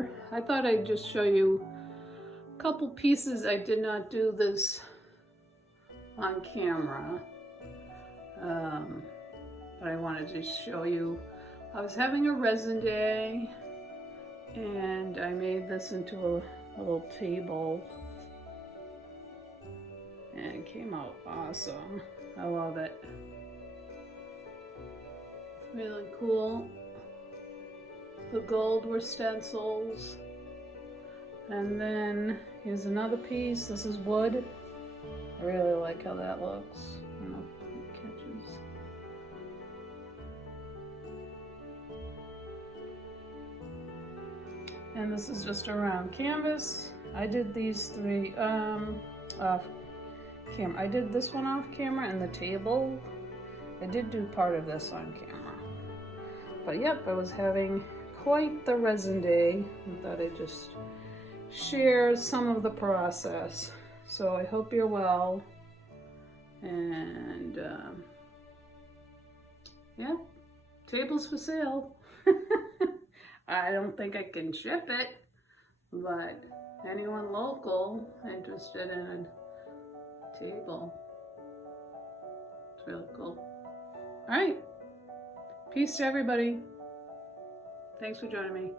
here. I thought I'd just show you a couple pieces. I did not do this on camera, but I wanted to show you. I was having a resin day and I made this into a little table and it came out awesome. I love it. Really cool. The gold were stencils. And then here's another piece. This is wood. I really like how that looks. I don't know if it catches. And this is just a round canvas. I did these three off camera. I did this one off camera and the table. I did do part of this on camera. But yep, I was having quite the resin day. I thought I'd just share some of the process. So I hope you're well. And yeah, table's for sale. I don't think I can ship it, but anyone local interested in a table, it's really cool. All right, peace to everybody. Thanks for joining me.